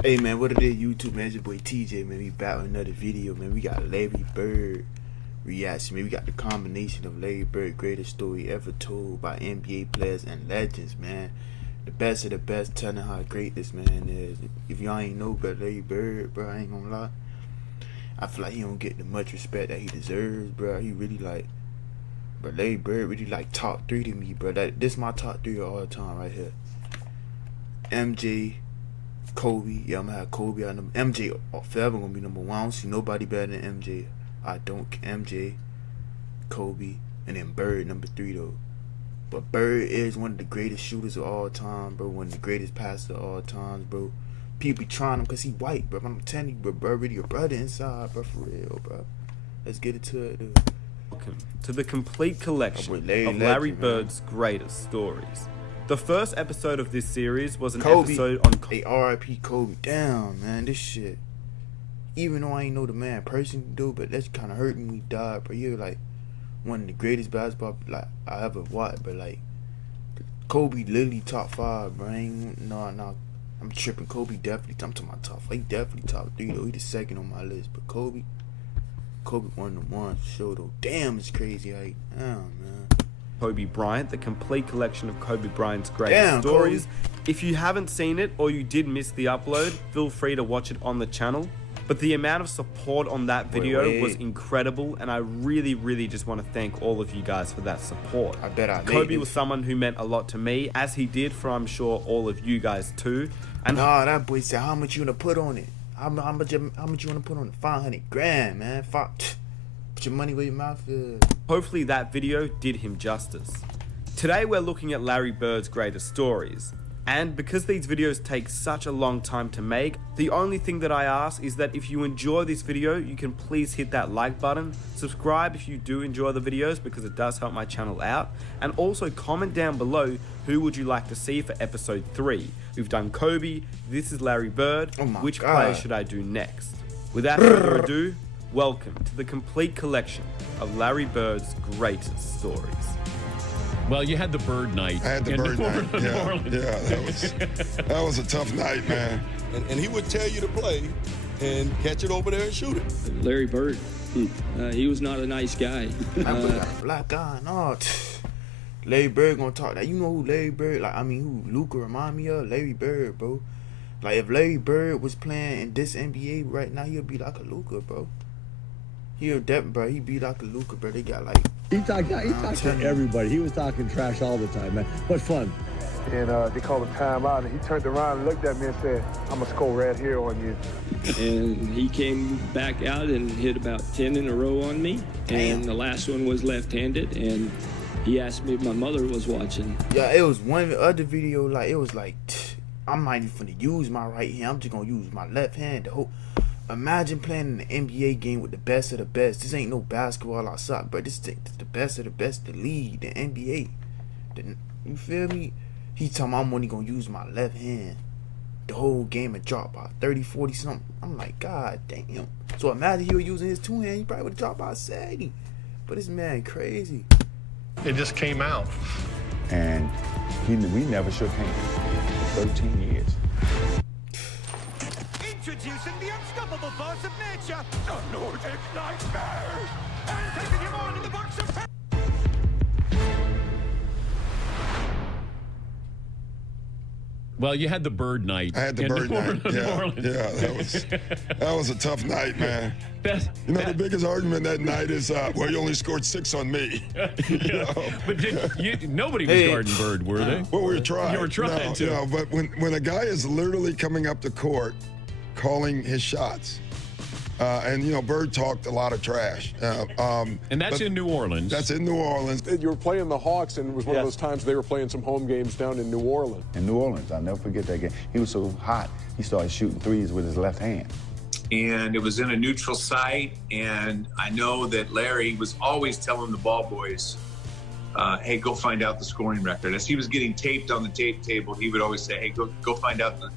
Hey man, what it is, YouTube man? It's your boy TJ, man. We back with another video, man. We got Larry Bird reaction, man. We got the combination of Larry Bird, greatest story ever told by NBA players and legends, man. The best of the best, telling how great this man is. If y'all ain't know about Larry Bird, bro, I ain't gonna lie. I feel like he don't get the much respect that he deserves, bro. He really but Larry Bird really top 3 to me, bro. This my top 3 of all time right here. MJ, Kobe, yeah, I'm gonna have Kobe at number. MJ forever gonna be number 1. I don't see nobody better than MJ. I don't. MJ, Kobe, and then Bird number 3 though. But Bird is one of the greatest shooters of all time, bro. One of the greatest passers of all times, bro. People be trying him because he white, bro. I'm telling you, bro, Bird really your brother inside, bro, for real, bro. Let's get into it, dude. Welcome to the complete collection of Larry Bird's greatest stories. The first episode of this series was an episode on R.I.P. Kobe. Damn, man, this shit. Even though I ain't know the man personally, dude, but that's kind of hurting when he died, bro. You're one of the greatest basketball I ever watched, but Kobe literally top 5, bro. I'm tripping. Kobe definitely. I'm talking about top 5. He definitely top 3 though. He the second on my list, but Kobe one of the ones for sure though. Damn, it's crazy. Damn, man. Kobe Bryant, the complete collection of Kobe Bryant's greatest stories. Kobe. If you haven't seen it or you did miss the upload, feel free to watch it on the channel. But the amount of support on that video was incredible, and I really just want to thank all of you guys for that support. I bet I Kobe was someone who meant a lot to me, as he did for, I'm sure, all of you guys too. And that boy said, how much you wanna put on it? How much you wanna put on it? 500 grand, man. Put your money where your mouth is. Hopefully that video did him justice. Today we're looking at Larry Bird's greatest stories. And because these videos take such a long time to make, the only thing that I ask is that if you enjoy this video, you can please hit that like button, subscribe if you do enjoy the videos because it does help my channel out, and also comment down below who would you like to see for episode 3. We've done Kobe, this is Larry Bird, which player should I do next? Without further ado, welcome to the complete collection of Larry Bird's greatest stories. Well, you had the Bird night. I had the Bird night. That was a tough night, man. And he would tell you to play and catch it over there and shoot it. Larry Bird, he was not a nice guy. Black guy, no. Larry Bird gonna talk that. You know who Larry Bird? Who Luka remind me of? Larry Bird, bro. If Larry Bird was playing in this NBA right now, he'll be like a Luka, bro. He'd be like a Luka, bro. They got He talked to everybody. He was talking trash all the time, man. But fun. And they called a timeout, and he turned around and looked at me and said, I'm going to score right here on you. And he came back out and hit about 10 in a row on me. And the last one was left-handed, and he asked me if my mother was watching. Yeah, it was one other video, I'm not even finna use my right hand. I'm just going to use my left hand. Imagine playing in an NBA game with the best of the best. This ain't no basketball or soccer, but this is the best of the best, the league, the NBA. You feel me? He talking I'm only going to use my left hand. The whole game and drop by 30, 40 something. I'm like, God damn. So imagine he was using his 2 hands, he probably would have dropped by 70. But this man crazy. It just came out. And we never shook hands for 13 years. Introducing the unstoppable force of nature, the Nordic Nightmare, and taking him on in the box of... Well, you had the Bird night. I had the Bird night. That was a tough night, man. The biggest argument that night is, you only scored 6 on me. But nobody was guarding Bird, were they? Well, we were trying. You were trying to. Yeah, but when a guy is literally coming up the court, calling his shots. And Bird talked a lot of trash. And that's in New Orleans. That's in New Orleans. You were playing the Hawks, and it was one of those times they were playing some home games down in New Orleans. In New Orleans, I'll never forget that game. He was so hot, he started shooting threes with his left hand. And it was in a neutral site, and I know that Larry was always telling the ball boys, hey, go find out the scoring record. As he was getting taped on the tape table, he would always say, hey, go find out the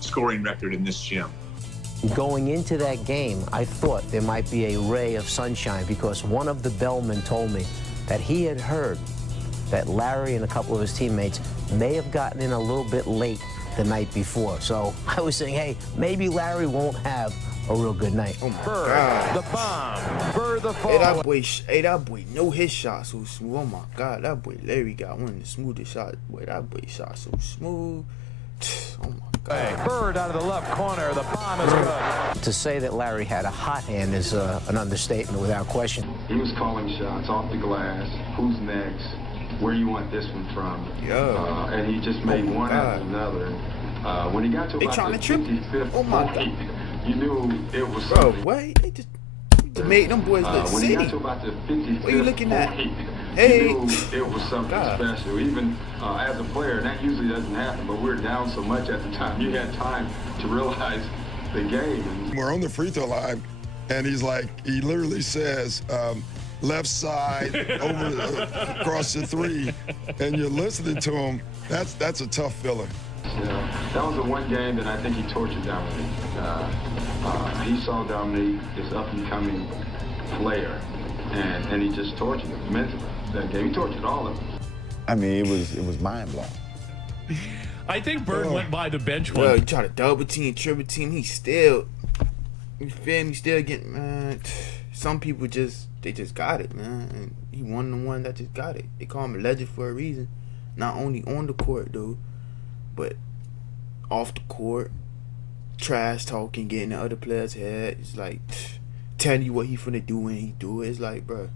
scoring record in this gym. Going into that game, I thought there might be a ray of sunshine because one of the bellmen told me that he had heard that Larry and a couple of his teammates may have gotten in a little bit late the night before. So I was saying, hey, maybe Larry won't have a real good night. Oh my Bird, God. the bomb. Bird, the fall. Hey, that boy, know his shot so smooth. Oh my God, that boy Larry got one of the smoothest shots. Boy, that boy shot so smooth. Oh my God. Bird out of the left corner. The bomb is good. To say that Larry had a hot hand is an understatement without question. He was calling shots off the glass. Who's next? Where you want this one from? Yeah. And he just made one after another. When he got to about the 55th point, you knew it was something. Bro, what? They just made them boys look when silly. he got to about the 55th What are you looking at? point, Hey. you knew it was something special. Even as a player, and that usually doesn't happen, but we were down so much at the time, you had time to realize the game. We're on the free throw line, and he's like, he literally says, left side over across the three, and you're listening to him. That's a tough feeling. Yeah, that was the one game that I think he tortured Dominique. He saw Dominique, this up-and-coming player, and he just tortured him mentally. That game, he tortured all of them. I mean, it was mind-blowing. I think Bird went by the bench one. Well, he tried to double team, triple team. He still, you feel me? Still getting, man. Some people they just got it, man. And he one the one that just got it. They call him a legend for a reason. Not only on the court though, but off the court, trash talking, getting in other players' head. It's like telling you what he finna do when he do it. It's like, bro.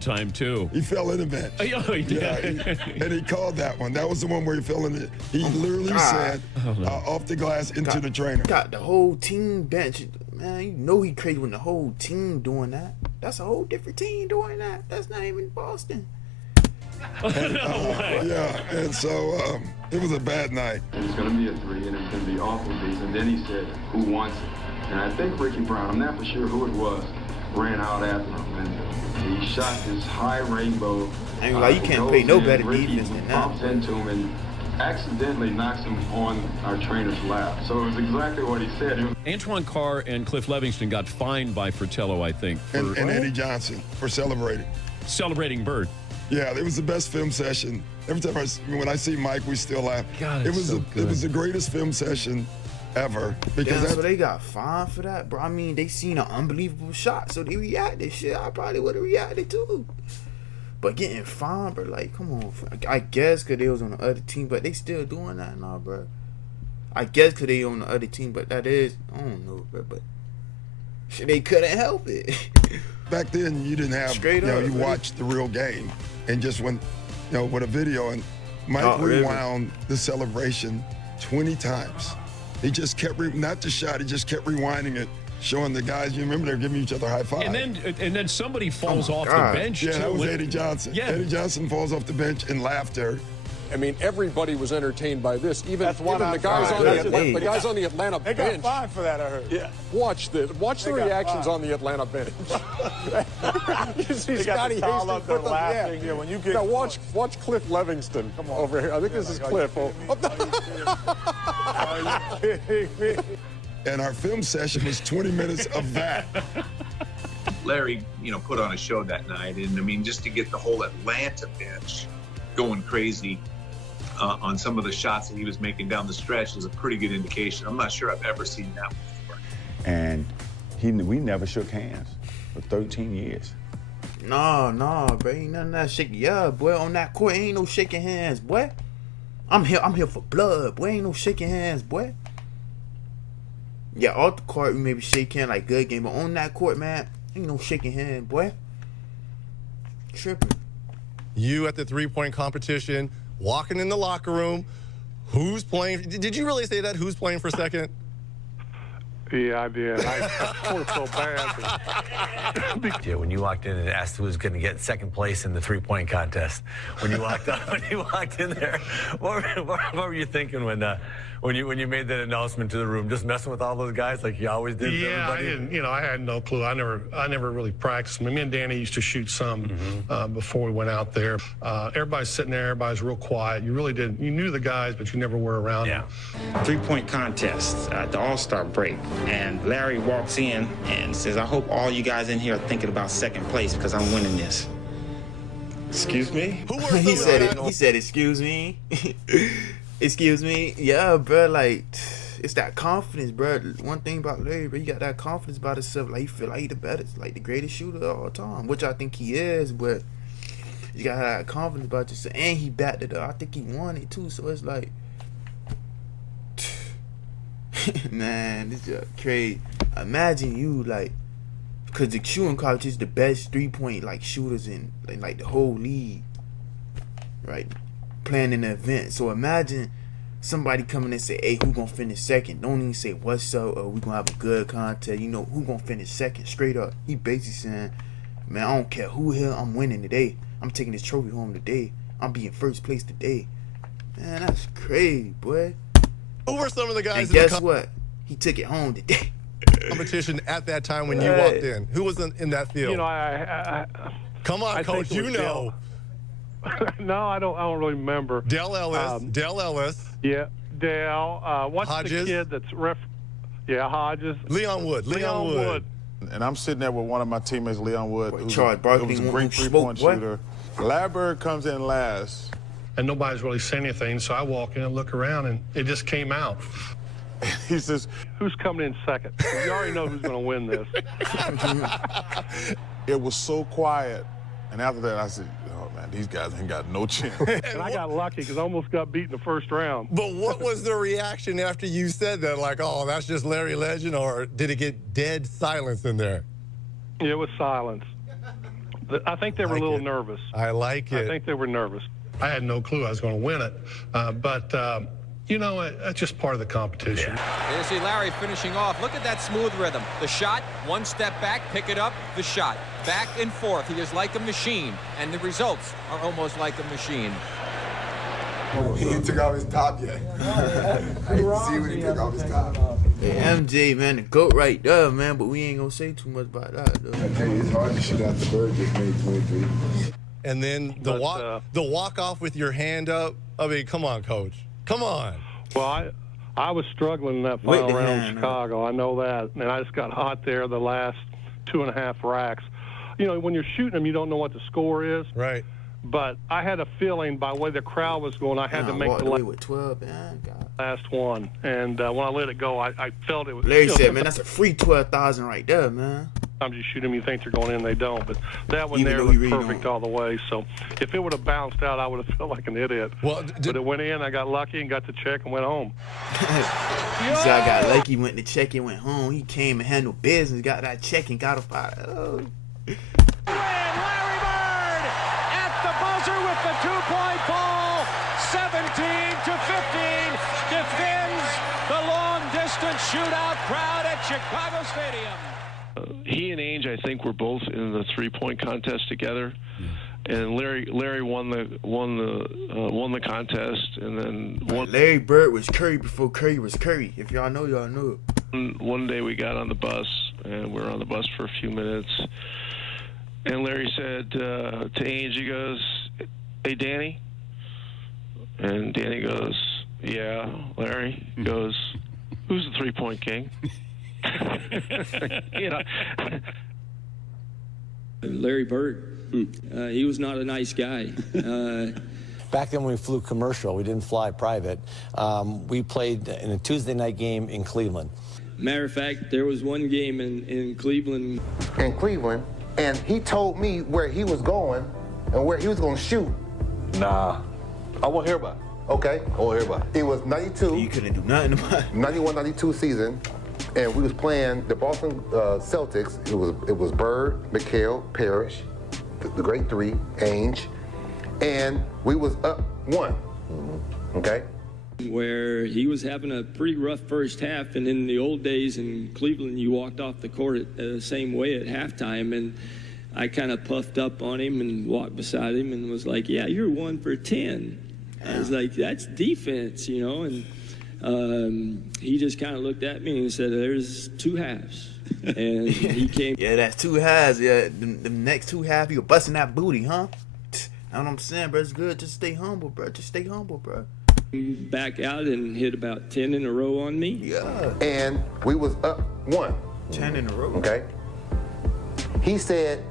Time too. He fell in the bench. Oh, he did. Yeah, and he called that one. That was the one where he fell in it. He literally said, off the glass into the trainer. Got the whole team bench. Man, you know he crazy when the whole team doing that. That's a whole different team doing that. That's not even Boston. Yeah, and so it was a bad night. It was going to be a three, and it was going to be awful beats. And then he said, who wants it? And I think Ricky Brown, I'm not for sure who it was, ran out after him. And he shot this high rainbow. I mean, like, you can't play no better Ricky defense than that. Bumps into him and accidentally knocks him on our trainer's lap. So it was exactly what he said. Antoine Carr and Cliff Levingston got fined by Fratello, I think. And Eddie Johnson for celebrating. Celebrating Bird. Yeah, it was the best film session. Every time when I see Mike, we still laugh. God, it was the greatest film session ever. Because so they got fined for that, bro. I mean, they seen an unbelievable shot, so they reacted. Shit, I probably would have reacted too. But getting fined, bro, like, come on. I guess because they was on the other team, but they still doing that now, bro. I guess because they on the other team, but that is, I don't know, bro, but shit, they couldn't help it. Back then, you didn't have, you watched the real game and just went, with a video, and Mike rewound the celebration 20 times. He just kept, not the shot, he just kept rewinding it, showing the guys, you remember they were giving each other high five. And then somebody falls off the bench. Yeah, too. that was Eddie Johnson. Yeah. Eddie Johnson falls off the bench in laughter. I mean, everybody was entertained by this. Even the guys on the Atlanta bench. They got fined for that, I heard. Yeah. Watch this. Watch the reactions on the Atlanta bench. You see Scotty Hastings put laughing. Yeah, when you get now watch Cliff Levingston over here. I think this is Cliff. And our film session was 20 minutes of that. Larry, put on a show that night, and I mean, just to get the whole Atlanta bench going crazy on some of the shots that he was making down the stretch is a pretty good indication. I'm not sure I've ever seen that before. And we never shook hands for 13 years. No, bro, ain't none of that shaking. Yeah, boy, on that court ain't no shaking hands, boy. I'm here for blood, boy. Ain't no shaking hands, boy. Yeah, off the court we maybe shake hands like good game, but on that court, man, ain't no shaking hands, boy. Tripping. You at the three-point competition, walking in the locker room. Who's playing? Did you really say that? Who's playing for second? Yeah, I did. I felt so bad. Yeah, when you walked in and asked who was going to get second place in the three-point contest, when you walked in there, what were you thinking when you made that announcement to the room? Just messing with all those guys like you always did. Yeah, everybody? I didn't. I had no clue. I never really practiced. Me and Danny used to shoot some before we went out there. Everybody's sitting there. Everybody's real quiet. You really didn't. You knew the guys, but you never were around them. Three-point contest at the All-Star break. And Larry walks in and says, I hope all you guys in here are thinking about second place because I'm winning this. Excuse me? He said, excuse me. Excuse me. Yeah, bro. Like, it's that confidence, bro. One thing about Larry, bro, he got that confidence about himself. Like, he feel like he the best, like the greatest shooter of all time, which I think he is. But you gotta have that confidence about yourself, and he backed it up. I think he won it too. So it's like, man, this is crazy. Imagine you like, cause the shooting college is the best 3-point like shooters in like the whole league, right? Playing an event. So imagine somebody coming and say, hey, who gonna finish second? Don't even say what's up or we gonna have a good contest. You know, who gonna finish second? Straight up. He basically saying, man, I don't care who here, I'm winning today. I'm taking this trophy home today. I'm being first place today. Man, that's crazy, boy. Who were some of the guys and guess what? He took it home today. Competition at that time when you walked in. Who was in that field? You know, come on, Coach, you know. No, I don't really remember. Dell Ellis. Yeah, Dell. What's Hodges. The kid that's Yeah, Hodges. Leon Wood. And I'm sitting there with one of my teammates, Leon Wood. It was a great 3-point shooter. Larry Bird comes in last. And nobody's really saying anything, so I walk in and look around, and it just came out. He says, who's coming in second? You already know who's going to win this. It was so quiet. And after that, I said, oh, man, these guys ain't got no chance. And I got lucky because I almost got beat in the first round. But what was the reaction after you said that? Like, oh, that's just Larry Legend, or did it get dead silence in there? It was silence. I think they were a little nervous. I like it. I think they were nervous. I had no clue I was going to win it. But you know, that's just part of the competition. Here you see Larry finishing off. Look at that smooth rhythm. The shot, one step back, pick it up, the shot. Back and forth. He is like a machine, and the results are almost like a machine. He ain't took off his top yet. I didn't see when he took off his top. Hey, MJ, man, the GOAT right there, man, but we ain't gonna say too much about that, though. I tell you, it's hard to shoot out the Bird just made 23. And then the walk-off with your hand up. I mean, come on, Coach. Come on. Well, I was struggling in that final round in Chicago. I know that. And I just got hot there the last 2.5 racks. You know, when you're shooting them, you don't know what the score is. Right. But I had a feeling by the way the crowd was going, I had to make the with 12, man. last one. And when I let it go, I felt it was. Larry said, man, that's a free 12,000 right there, man. Sometimes you shoot them, you think they're going in, they don't. But that one Even there though was you really perfect all the way. So if it would have bounced out, I would have felt like an idiot. Well, but it went in, I got lucky and got the check and went home. He said I got lucky, went to check and went home. He came and handled business, got that check and got a out. Oh. Larry Bird at the buzzer with the 2-point ball. 17-15 defends the long-distance shootout crowd at Chicago Stadium. He and Ainge, I think, were both in the 3-point contest together, and Larry won the contest, and then Larry Bird was Curry before Curry was Curry. If y'all know, y'all know. One day we got on the bus, and we were on the bus for a few minutes, and Larry said to Ainge, he goes, "Hey, Danny," and Danny goes, "Yeah, Larry." He goes, "Who's the 3-point king?" You know. Larry Bird, he was not a nice guy. Back then when we flew commercial, we didn't fly private. We played in a Tuesday night game in Cleveland. Matter of fact, there was one game in Cleveland. In Cleveland, and he told me where he was going and where he was going to shoot. Nah, I won't hear about it. Okay. I won't hear about it. It was 92. You couldn't do nothing about it. 91-92 season. And we was playing the Boston Celtics. It was Bird, McHale, Parrish, the great three, Ainge, and we was up 1. Okay. Where he was having a pretty rough first half, and in the old days in Cleveland, you walked off the court the same way at halftime, and I kind of puffed up on him and walked beside him and was like, "Yeah, you're 1 for 10." I was like, "That's defense, you know," and. He just kind of looked at me and said, "There's 2 halves." And he came. Yeah, that's 2 halves. Yeah, the next 2 halves, you busting that booty, huh? Know what I'm saying, bro? It's good. Just stay humble, bro. Just stay humble, bro. Back out and hit about 10 in a row on me. Yeah. And we was up 1. 10 in a row. Okay. He said,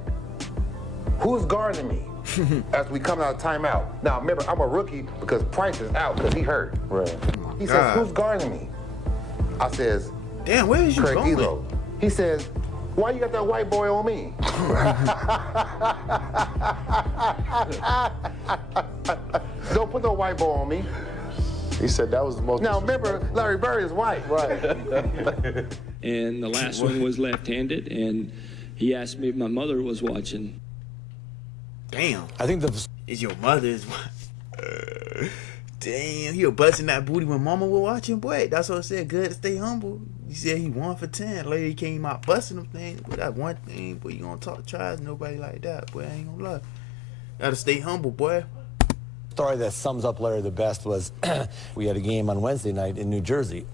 "Who's guarding me?" as we come out of timeout. Now, remember, I'm a rookie because Price is out because he hurt. Right. He says, who's guarding me? I says, damn, where is you Craig going? Elo. He says, why you got that white boy on me? Don't put no white boy on me. He said that was the most. Now, remember, Larry Bird is white. Right. And the last one was left-handed, and he asked me if my mother was watching. Damn. I think is your mother's. Damn, he was busting that booty when mama was watching, boy. That's what I said. Good to stay humble. He said he 1 for 10. Later he came out busting them things. But that one thing, boy, you gonna talk trash, nobody like that, boy. I ain't gonna lie. Gotta stay humble, boy. Story that sums up Larry the best was we had a game on Wednesday night in New Jersey.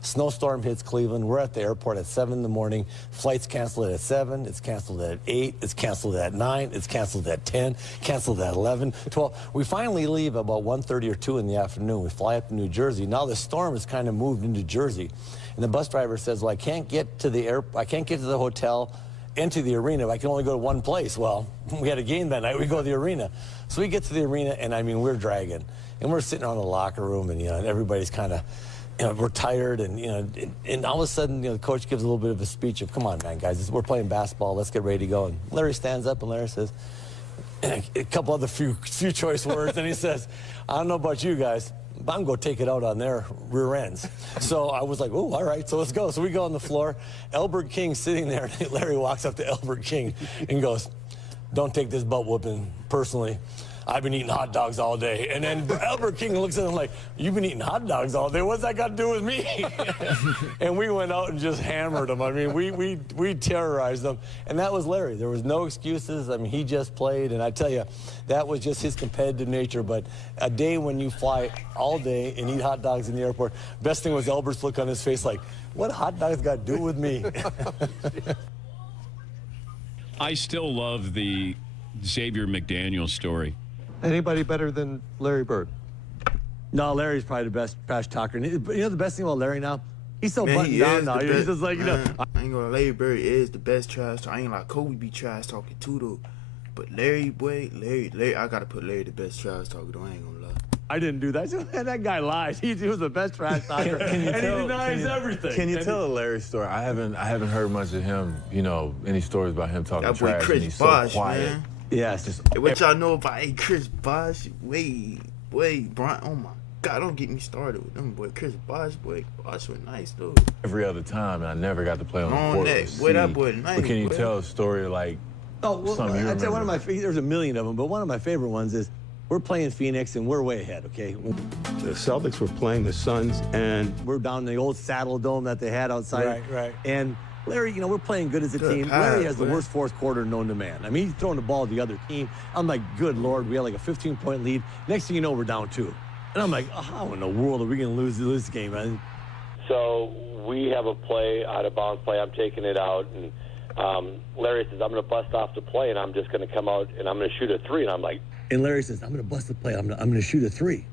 Snowstorm hits Cleveland. We're at the airport at 7 in the morning. Flights canceled at 7. It's canceled at 8. It's canceled at 9. It's canceled at 10. Canceled at 11, 12. We finally leave about 1:30 or 2 in the afternoon. We fly up to New Jersey. Now the storm has kind of moved into Jersey. And the bus driver says, well, I can't get to the hotel, into the arena. I can only go to one place. Well, we had a game that night. We go to the arena. So we get to the arena, and I mean, we're dragging. And we're sitting around the locker room, and, and everybody's kind of, we're tired. And, and all of a sudden, the coach gives a little bit of a speech of, come on, man, guys, we're playing basketball. Let's get ready to go. And Larry stands up, and Larry says, a couple other few choice words, and he says, I don't know about you guys, but I'm going to take it out on their rear ends. So I was like, oh, all right, so let's go. So we go on the floor. Elbert King sitting there. And Larry walks up to Elbert King and goes, don't take this butt whooping personally. I've been eating hot dogs all day. And then Elbert King looks at him like, you've been eating hot dogs all day? What's that got to do with me? And we went out and just hammered him. I mean, we terrorized them. And that was Larry. There was no excuses. I mean, he just played. And I tell you, that was just his competitive nature. But a day when you fly all day and eat hot dogs in the airport, best thing was Elbert's look on his face like, what hot dogs got to do with me? I still love the Xavier McDaniel story. Anybody better than Larry Bird? No, Larry's probably the best trash talker. And the best thing about Larry now? He's so buttoned down now. He's just like, I ain't gonna lie, Larry Bird is the best trash talker. I ain't like Kobe be trash talking too, though. But Larry, boy, Larry, I gotta put Larry the best trash talker, though. I ain't gonna lie. I didn't do that. That guy lied. He was the best trash talker, and he denies everything. Can you tell a Larry story? I haven't heard much of him. Any stories about him talking that boy trash? Chris and he's Bosh, so quiet. Man. Yes. What y'all know about Chris Bosh? Wait, Brian. Oh my God, don't get me started with them, boy. Chris Bosh, boy, Bosh was nice though. Every other time, and I never got to play on the court. That boy nice. But can you tell a story like? Oh, well, I'd say one of my there's a million of them, but one of my favorite ones is we're playing Phoenix and we're way ahead. Okay. The Celtics were playing the Suns, and we're down in the old Saddle Dome that they had outside. Right. And Larry, we're playing good as a team. Larry has the worst fourth quarter known to man. I mean, he's throwing the ball to the other team. I'm like, good Lord, we had like a 15-point lead. Next thing you know, we're down 2. And I'm like, how in the world are we going to lose this game, man? So we have a play, out-of-bounds play. I'm taking it out, and Larry says, I'm going to bust off the play, and I'm just going to come out, and I'm going to shoot a 3. And I'm like... And Larry says, I'm going to bust the play. I'm going to shoot a 3.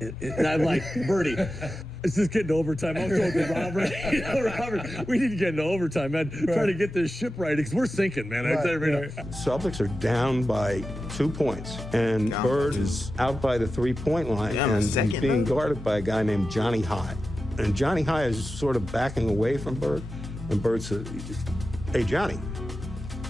And I'm like, Bertie, it's just getting to overtime. I'm going to Robert. Robert, we need to get into overtime, man. Try to get this ship right because we're sinking, man. Celtics are down by 2 points, and Bird is out by the 3-point line, and he's being guarded by a guy named Johnny High. And Johnny High is sort of backing away from Bird, and Bird says, hey, Johnny,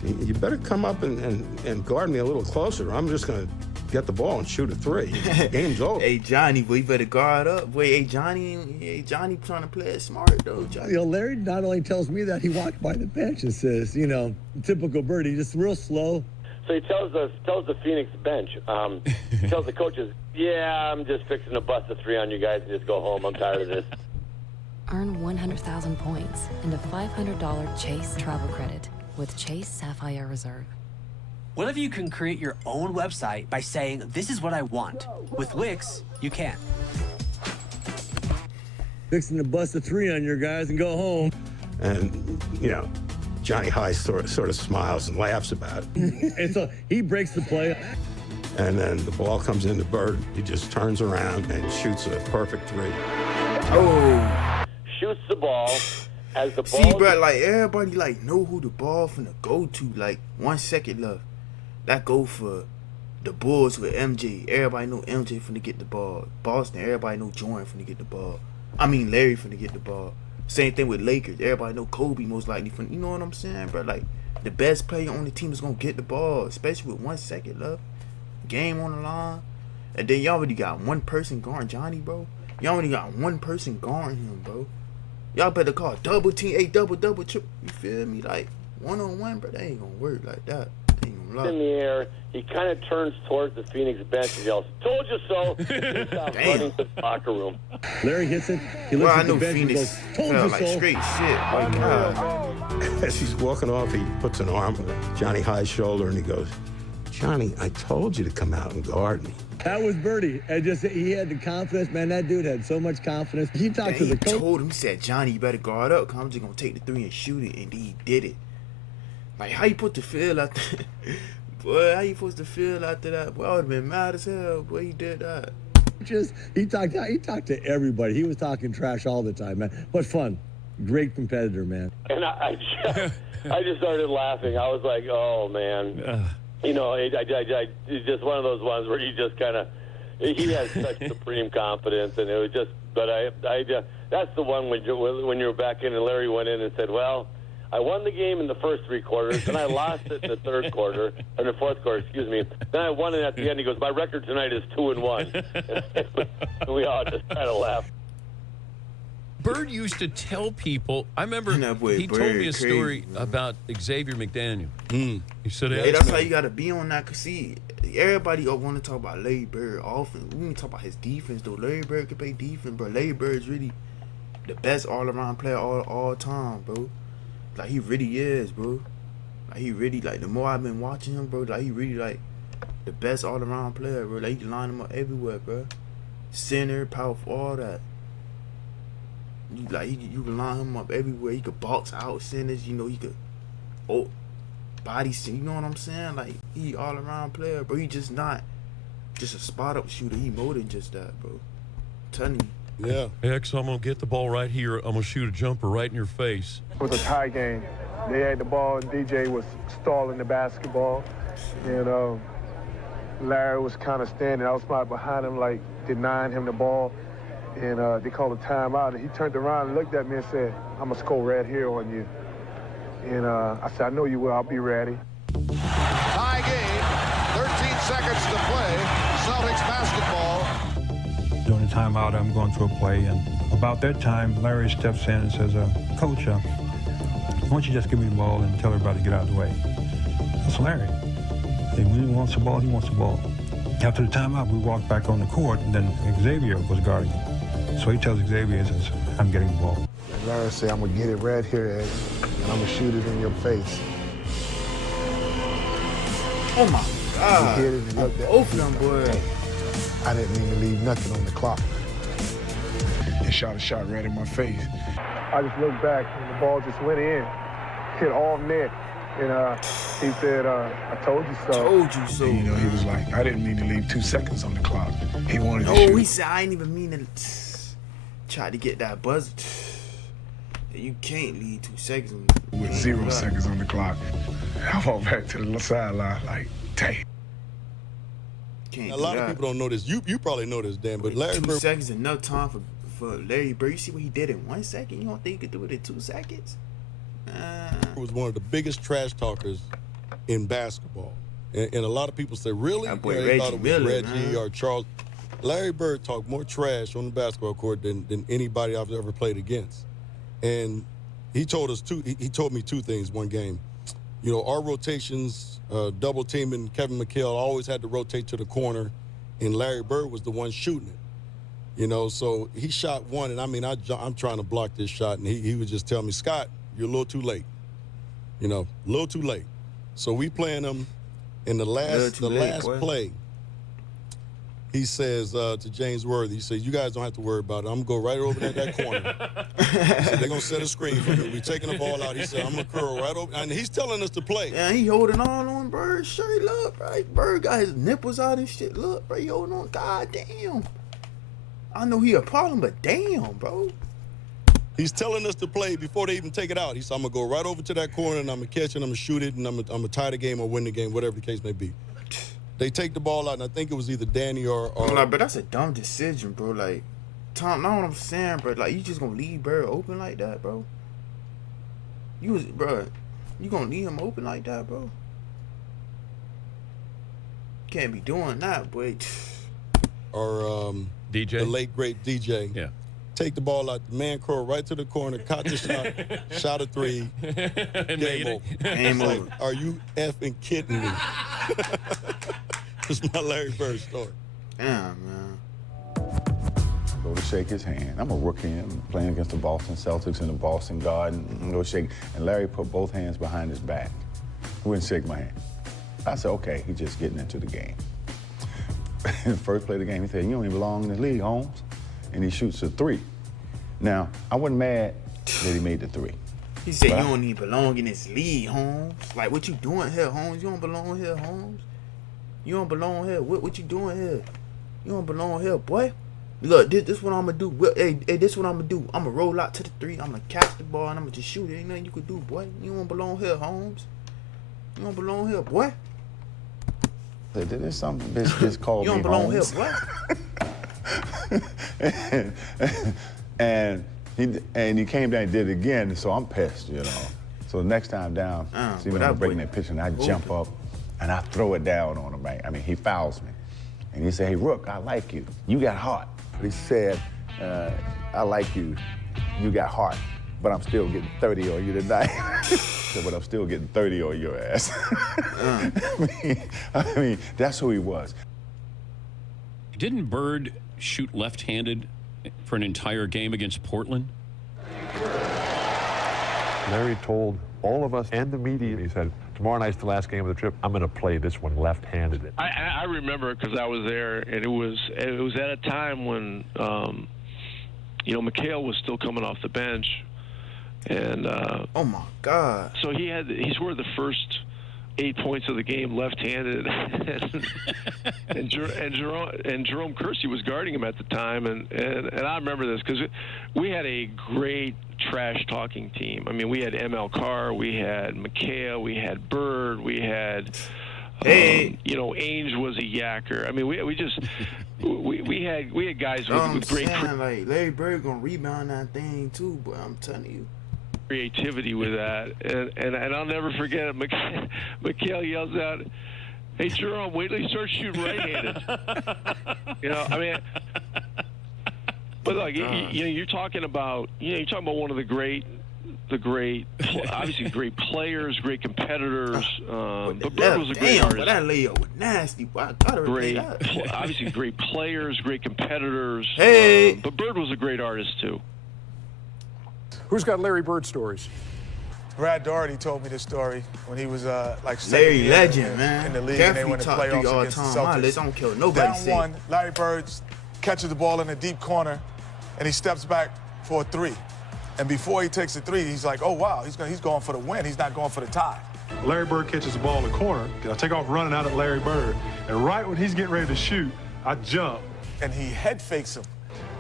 you better come up and guard me a little closer. I'm just going to get the ball and shoot a 3. Game's over. Hey, Johnny, boy, you better guard up. Boy, hey, Johnny trying to play it smart, though. Johnny. Larry not only tells me that, he walked by the bench and says, typical Birdie, just real slow. So he tells the Phoenix bench, he tells the coaches, yeah, I'm just fixing to bust a 3 on you guys and just go home. I'm tired of this. Earn 100,000 points and a $500 Chase travel credit with Chase Sapphire Reserve. What if you can create your own website by saying, this is what I want? With Wix, you can. Fixing to bust a 3 on your guys and go home. And, Johnny High sort of smiles and laughs about it. And so he breaks the play. And then the ball comes into Bird. He just turns around and shoots a perfect 3. Oh. Shoots the ball. As the ball... See, bro, everybody, know who the ball finna go to. 1 second left. That go for The Bulls with MJ. Everybody know MJ finna get the ball. Boston, everybody know Jordan finna get the ball. I mean Larry finna get the ball. Same thing with Lakers. Everybody know Kobe most likely finna. You know what I'm saying, bro? Like, the best player on the team is gonna get the ball, especially with 1 second left. Game on the line. And then y'all already got one person guarding Johnny, bro. Y'all already got one person guarding him, bro. Y'all better call double team, double, triple. You feel me? Like, one-on-one, bro, that ain't gonna work like that. Ain't gonna lie. In the air, he kind of turns towards the Phoenix bench and yells, "Told you so!" He stops running to the locker room. Larry hits it. He looks at the bench Phoenix and goes, "Told you like so!" Straight shit. As he's walking off, he puts an arm on Johnny High's shoulder and he goes, "Johnny, I told you to come out and guard me." That was Birdie. And just he had the confidence, man. That dude had so much confidence. He talked to the coach. He told him, he said, "Johnny, you better guard up, because I'm just going to take the 3 and shoot it." And he did it. Like, how you put the feel out there? Boy, how you supposed to feel after that? Boy, I would have been mad as hell. Boy, he did that. He talked to everybody. He was talking trash all the time, man. But fun. Great competitor, man. And I just started laughing. I was like, oh, man. You know, it's just one of those ones where you just kind of, he has such supreme confidence, and it was just, but that's the one when you were back in and Larry went in and said, well, I won the game in the first 3 quarters, then I lost it in the third quarter, or the fourth quarter, excuse me. Then I won it at the end. He goes, my record tonight is 2-1. And we all just kind of laughed. Bird used to tell people, I remember he told me a story about Xavier McDaniel. He said, hey, that's how you got to be on that. Because, see, everybody want to talk about Larry Bird often. We need to talk about his defense, though. Larry Bird can play defense, bro. Larry Bird is really the best all-around player all time, bro. Like, he really is, bro. Like, he really, like, the more I've been watching him, bro, like, he really, like, the best all-around player, bro. Like, you can line him up everywhere, bro. Center, powerful, all that. You can line him up everywhere. He could box out centers, you know, he could body, you know what I'm saying? Like, he all-around player, bro. He just not just a spot-up shooter. He more than just that, bro. I'm telling you. Yeah. X, I'm going to get the ball right here. I'm going to shoot a jumper right in your face. It was a tie game. They had the ball, and DJ was stalling the basketball. And Larry was kind of standing outside behind him, like denying him the ball. And they called a timeout, and he turned around and looked at me and said, I'm going to score right here on you. And I said, I know you will. I'll be ready. Tie game, 13 seconds to play. Celtics basketball. During the timeout, I'm going through a play, and about that time, Larry steps in and says, Coach, why don't you just give me the ball and tell everybody to get out of the way? That's Larry. And when he wants the ball, he wants the ball. After the timeout, we walked back on the court, and then Xavier was guarding him. So he tells Xavier, he says, I'm getting the ball. And Larry said, I'm going to get it right here, Ed, and I'm going to shoot it in your face. Oh, my God. He hit it and looked at both of them, boy. I didn't mean to leave nothing on the clock. And shot a shot right in my face. I just looked back, and the ball just went in, hit all net. And he said, I told you so. Told you so. And, you know, he was like, I didn't mean to leave 2 seconds on the clock. He wanted to shoot. No, he said, I didn't even mean to try to get that buzzer. You can't leave 2 seconds. With 0 seconds on the clock. I walked back to the sideline like, dang. Can't a lot of people don't know this. You probably know this, Dan, but Larry Bird. 2 seconds is enough time for Larry Bird. You see what he did in 1 second? You don't think he could do it in 2 seconds? He was one of the biggest trash talkers in basketball. And a lot of people say, really? That boy they thought it was Reggie, Reggie or Charles. Larry Bird talked more trash on the basketball court than anybody I've ever played against. And he told me 2 things one game. You know, our rotations, double teaming Kevin McHale always had to rotate to the corner, and Larry Bird was the one shooting it. You know, so he shot one, and I mean, I'm trying to block this shot, and he would just tell me, Scott, you're a little too late. You know, a little too late. So we playing him in the last play. He says to James Worthy, he says, you guys don't have to worry about it. I'm going to go right over there that corner. He said, they're going to set a screen for me. We're taking the ball out. He said, I'm going to curl right over. And he's telling us to play. Yeah, he holding on Bird's shirt. Look, right? Bird got his nipples out and shit. Look, bro, he holding on. God damn. I know he a problem, but damn, bro. He's telling us to play before they even take it out. He said, I'm going to go right over to that corner, and I'm going to catch it, and I'm going to shoot it, and I'm going to tie the game or win the game, whatever the case may be. They take the ball out, and I think it was either Danny or I'm like, but that's a dumb decision, bro. Like, Tom, know what I'm saying, bro? Like, you just gonna leave Bird open like that, bro? You gonna leave him open like that, bro? Can't be doing that, boy. Or DJ, the late great DJ. Yeah. Take the ball out, man crow right to the corner, caught the shot, shot a three, game over. Game over. Like, are you effing kidding me? It's my Larry Bird story. Damn, man. Go to shake his hand. I'm a rookie. I'm playing against the Boston Celtics in the Boston Garden. I'm go shake. And Larry put both hands behind his back. He wouldn't shake my hand. I said, okay, he's just getting into the game. In the first play of the game, he said, you don't even belong in the league, Holmes. And he shoots a three. Now, I wasn't mad that he made the three. He said, you don't even belong in this league, Holmes. Like, what you doing here, Holmes? You don't belong here, Holmes. You don't belong here. What you doing here? You don't belong here, boy. Look, this what I'm gonna do. Hey, this what I'm gonna do. I'm gonna roll out to the three. I'm gonna catch the ball and I'm gonna just shoot it. Ain't nothing you could do, boy. You don't belong here, Holmes. You don't belong here, boy. There's some bitch just called me You don't belong Holmes. here, boy. and he came down and did it again, so I'm pissed, you know. So the next time down, see me breaking that pitch, and I jump up and I throw it down on him, right? I mean, he fouls me. And he said, hey, Rook, I like you. You got heart. He said, I like you. You got heart. But I'm still getting 30 on you tonight. But I'm still getting 30 on your ass. I mean, that's who he was. Didn't Bird shoot left-handed for an entire game against Portland? Larry told all of us and the media, he said, tomorrow night's the last game of the trip. I'm going to play this one left-handed. I remember it because I was there, and it was at a time when, McHale was still coming off the bench. And oh my God! So he scored the first 8 points of the game left-handed, and Jerome Kersey was guarding him at the time, and I remember this because we had a great trash talking team. I mean, we had ML Carr, we had McHale, we had Bird, we had Ainge was a yacker. I mean, we had guys with great like Larry Bird gonna rebound that thing too, but I'm telling you. Creativity with that, and I'll never forget it. McHale yells out, "Hey Jerome, wait till you start shooting right-handed." I mean, but look, you're talking about one of the great, obviously great players, great competitors. But Bird was a great artist. That layup was nasty. Boy, I gotta great, obviously great players, great competitors. But Bird was a great artist too. Who's got Larry Bird stories? Brad Daugherty told me this story when he was Larry Legend, man. in the league, Definitely and they went to top playoffs 3 all against the time. Celtics. My list, I don't care what nobody say. Down one, Larry Bird catches the ball in the deep corner, and he steps back for a three. And before he takes the three, he's like, "Oh wow, he's going for the win. He's not going for the tie." Larry Bird catches the ball in the corner. I take off running out at Larry Bird, and right when he's getting ready to shoot, I jump. And he head fakes him.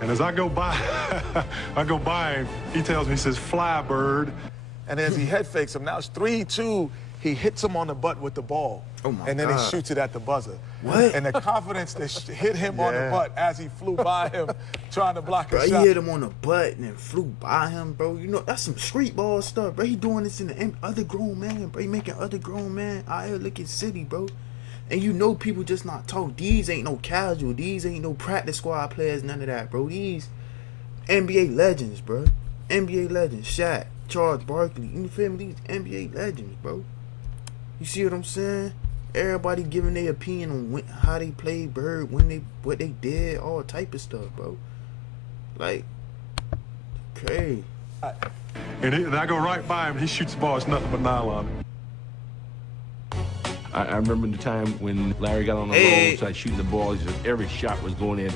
And as I go by, him, he tells me, he says, "Fly, Bird." And as he head fakes him, now it's 3-2. He hits him on the butt with the ball. Oh my and then God. he shoots it at the buzzer. What? And the confidence that hit him on the butt as he flew by him, trying to block a Bro, shot. he hit him on the butt and then flew by him, bro. You know, that's some street ball stuff, bro. He doing this in the other grown man, bro. He making other grown man out here looking city, bro. And you know people just not talk. These ain't no casual. These ain't no practice squad players, none of that, bro. These NBA legends, bro. NBA legends. Shaq, Charles Barkley. You feel me? These NBA legends, bro. You see what I'm saying? Everybody giving their opinion on how they played Bird, what they did, all type of stuff, bro. Like, crazy. And I go right by him, he shoots the ball, it's nothing but nylon. I remember the time when Larry got on the road, started shooting the ball. Every shot was going in.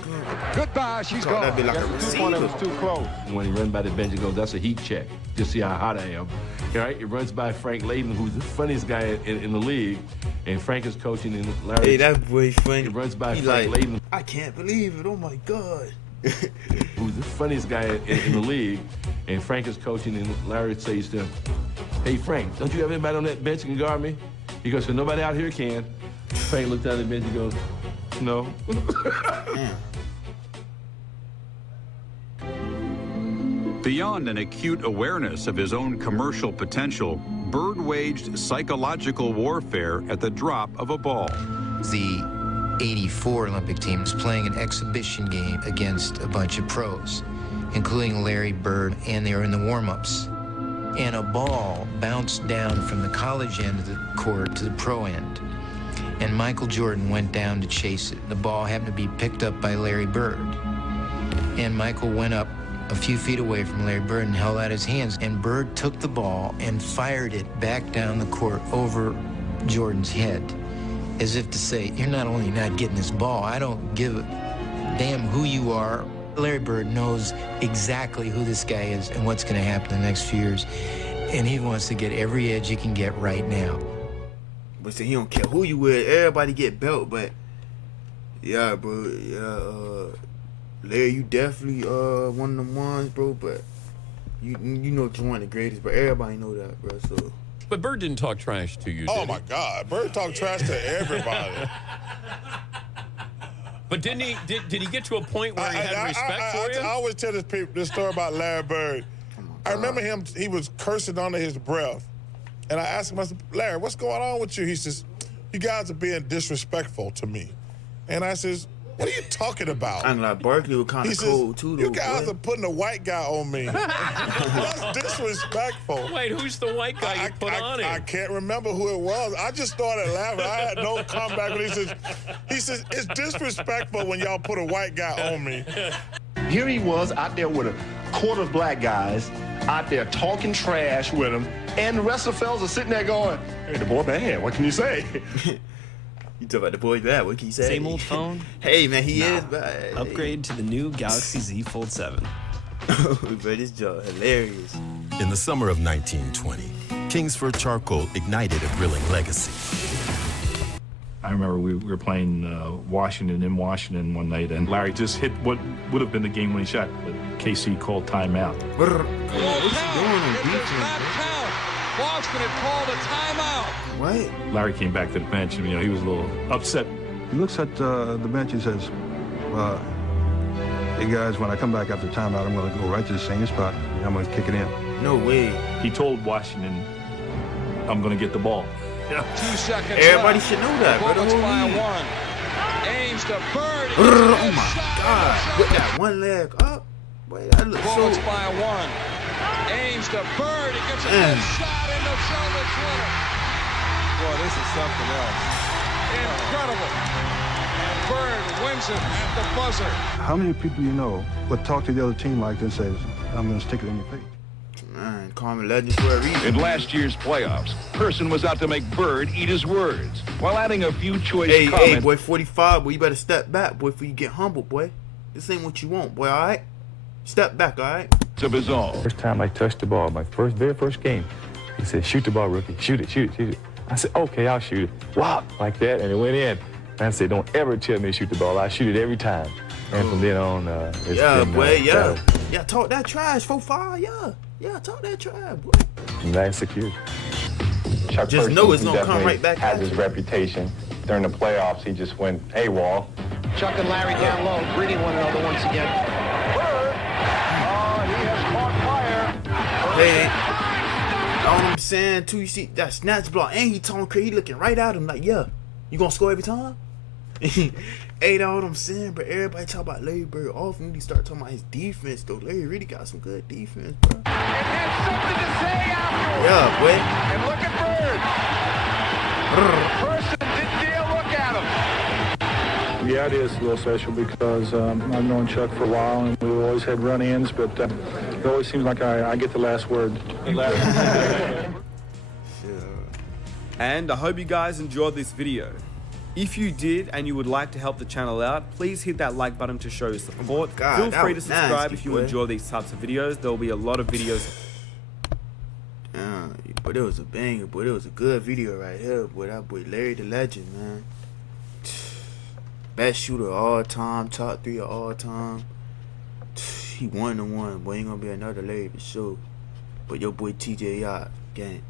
Goodbye, she's gone. That'd be like a receiver. It was too close. When he runs by the bench, he goes, "That's a heat check. Just see how hot I am." All right, he runs by Frank Layden, who's the funniest guy in the league, and Frank is coaching, and Larry. Hey, that boy funny. He runs by He Frank like, Layden. I can't believe it. Oh my God. Who's the funniest guy in the league, and Frank is coaching, and Larry says to him, "Hey Frank, don't you have anybody on that bench that can guard me?" He goes, "So nobody out here can." Frank looked down at the bench and goes, no. Beyond an acute awareness of his own commercial potential, Bird waged psychological warfare at the drop of a ball. The '84 Olympic team was playing an exhibition game against a bunch of pros, including Larry Bird, and they were in the warm-ups. And a ball bounced down from the college end of the court to the pro end. And Michael Jordan went down to chase it. The ball happened to be picked up by Larry Bird. And Michael went up a few feet away from Larry Bird and held out his hands. And Bird took the ball and fired it back down the court over Jordan's head, as if to say, you're not only not getting this ball, I don't give a damn who you are. Larry Bird knows exactly who this guy is and what's going to happen in the next few years. And he wants to get every edge he can get right now. But see, he don't care who you with. Everybody get belt, but yeah, bro. Yeah, Larry, you definitely one of them ones, bro. But you know you're one of the greatest, but everybody know that, bro. So. But Bird didn't talk trash to you. Oh my God, Bird talked trash to everybody. But didn't he? Did he get to a point where he had respect for you? I always tell this story about Larry Bird. I remember him. He was cursing under his breath, and I asked him, I said, Larry, what's going on with you? He says, you guys are being disrespectful to me. And I says, what are you talking about? I'm like, Barkley was kind of cold too, though. You guys are putting a white guy on me. That's disrespectful. Wait, who's the white guy you put on him? I can't remember who it was. I just started laughing. I had no comeback. He says, it's disrespectful when y'all put a white guy on me. Here he was out there with a quarter of black guys out there talking trash with him, and the rest of the fellas are sitting there going, hey, the boy bad, what can you say? You talk about the boy bad, what can you say? Same old phone? Hey, man, he is bad. Upgrade to the new Galaxy Z Fold 7. But this joke hilarious. In the summer of 1920, Kingsford Charcoal ignited a grilling legacy. I remember we were playing Washington in Washington one night, and Larry just hit what would have been the game-winning shot, but KC called timeout. What you doing on defense? Boston had called a timeout. What? Larry came back to the bench, and he was a little upset. He looks at the bench and says, hey guys, when I come back after timeout, I'm going to go right to the same spot, and I'm going to kick it in. No way. He told Washington, I'm going to get the ball. 2 seconds Everybody left. should know that, bro. Bullets by one. Aims to Bird. Oh my God! With that one leg up, boy, that looks Bullets so. by one. Aims to Bird. He gets a good shot in the shoulder corner. Boy, this is something else. Incredible. And Bird wins it at the buzzer. How many people you know would talk to the other team like this and say, I'm going to stick it in your face? Man, call me legend for a reason. In last year's playoffs, Person was out to make Bird eat his words while adding a few choice comments. Hey, boy, 45, boy, you better step back, boy, before you get humbled, boy. This ain't what you want, boy, all right? Step back, all right? Of his own. First time I touched the ball, my very first game, he said, shoot the ball, rookie. Shoot it, shoot it, shoot it. I said, okay, I'll shoot it. Wow, like that, and it went in. And I said, don't ever tell me to shoot the ball. I shoot it every time. And from then on, it's been, boy, yeah. Yeah, talk that trash, 4-5, yeah. Yeah, talk that trash, boy. Last 6 years. Chuck just Person, know it's gonna come right back. Has his reputation. During the playoffs, he just went AWOL. Chuck and Larry down low, greeting one another once again. Bird. He has caught fire. Hey, all I'm saying too, you see that snatch block, and he talking crazy, he looking right at him like, yeah, you gonna score every time? Ain't all I'm saying, but everybody talk about Larry Bird often when he start talking about his defense, though. Larry really got some good defense, bro. And had something to say afterwards. Yeah, boy. And look at Bird. Person didn't dare look at him. Yeah, it is a little special because I've known Chuck for a while, and we've always had run-ins, but it always seems like I get the last word. And I hope you guys enjoyed this video. If you did and you would like to help the channel out, please hit that like button to show your support. Feel free to subscribe if you enjoy these types of videos. There will be a lot of videos. But it was a banger, boy. It was a good video right here, boy. That boy Larry the Legend, man. Best shooter of all time, top 3 of all time. He 1-1, boy. Ain't gonna be another Larry for sure. But your boy TJ Yacht, gang.